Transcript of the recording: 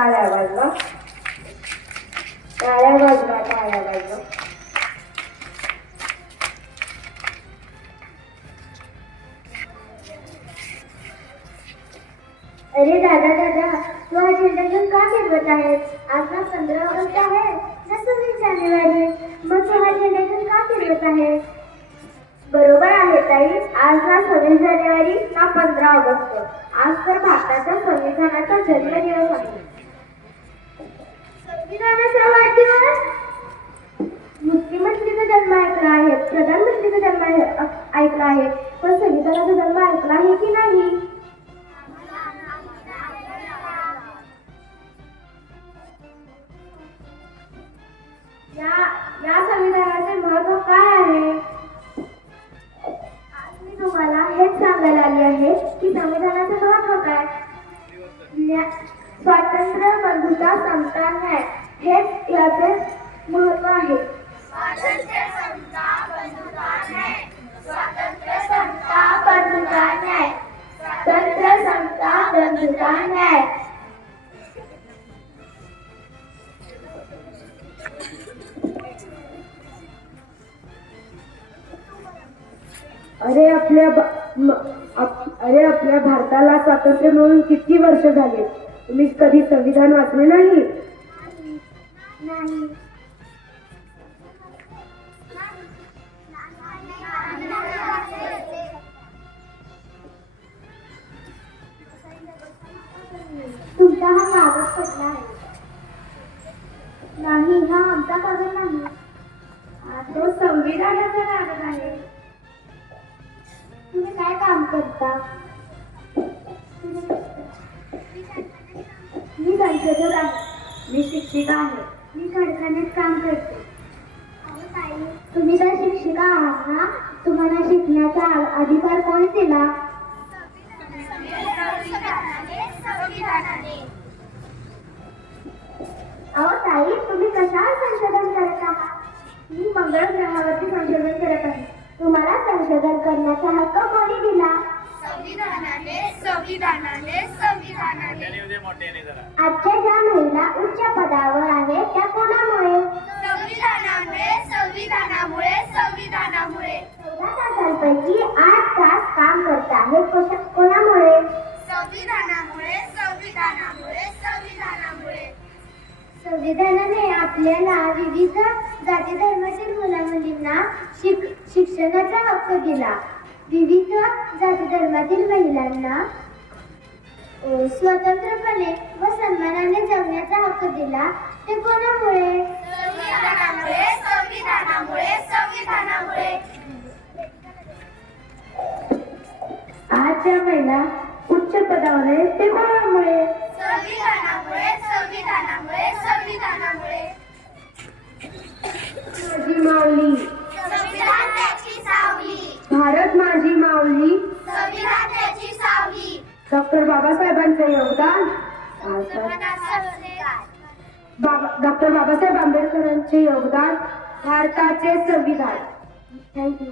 टाळ्या वाजवा, टाळ्या वाजवा, टाळ्या वाजवा. अरे दादा दादा, तू हा झेंडा घेऊन का फिरवत आहेस? आज ना 15 ऑगस्ट आहे ना 26 जानेवारी, मग तू हा झेंडा घेऊन का फिरवत आहेस? बरोबर आहे ताई, आज ना 26 जानेवारी ना 15 ऑगस्ट. आज तर भारताच्या संविधानाचा जन्मदिवस आहे. संविधानाचा वाढदिवस? मुख्यमंत्रीचा जन्म ऐकला आहे, प्रधानमंत्रीचा जन्म ऐकला आहे, पण संविधानाचा जन्म ऐकला आहे की नाही? या संविधानाचे महत्व काय आहे? आज मी तुम्हाला हेच सांगायला आली आहे की संविधानाचे महत्व काय. स्वातंत्र्य, बंधुता, समता, न्याय हेच याचे महत्व आहे. स्वातंत्र्य, समता, बंधुता, न्याय. स्वातंत्र्य, समता, बंधुता, न्याय. स्वातंत्र्य, समता, बंधुता, न्याय. अरे आपल्या भारताला स्वातंत्र्य मिळून किती वर्ष झाले? तुम्ही कधी संविधान वाचले नाही? नाही. तुमचा हा कागद पडला आहे. नाही, हा आमचा कागद नाही. तो संविधानाचा कागद आहे. तुम्ही काय काम करता? मी संशोधक आहे. मी शिक्षिका आहे. मी कारखान्यात काम करते. तुम्ही तर शिक्षिका आहात ना? तुम्हाला शिकण्याचा अधिकार कोण दिला? अहो ताई, तुम्ही कशावर संशोधन करत आहात? मी मंगळ ग्रहावरती संशोधन करत आहे. तुम्हाला संशोधन करण्याचा हक्क कोणी दिला? संविधानाने संविधानाने संविधानाने आजच्या ज्या महिला उच्च पदावर आहेत त्या कोणामुळे? संविधानामुळे संविधानामुळे संविधानामुळे 14 तासांपैकी 8 तास काम करत आहेत कोणामुळे? संविधानामुळे संविधानामुळे संविधानामुळे संविधानाने आपल्याला विविध जाती धर्मातील मुलामुलींना शिक्षणाचा हक्क दिला. विविध जाती धर्मातील महिलांना स्वतंत्रपणे व सन्मानाने जगण्याचा हक्क दिला. ते कोणामुळे? संविधानामुळे संविधानामुळे संविधानामुळे आज ज्या महिला उच्च पदावर आहेत ते कोणामुळे? संविधानामुळे संविधानामुळे संविधानामुळे माझी माऊली, संविधान त्याची सावली, भारत माझी माऊली, संविधान त्याची सावली. डॉक्टर बाबासाहेबांचे योगदान. डॉक्टर बाबासाहेब आंबेडकरांचे योगदान, भारताचे संविधान. थँक्यू.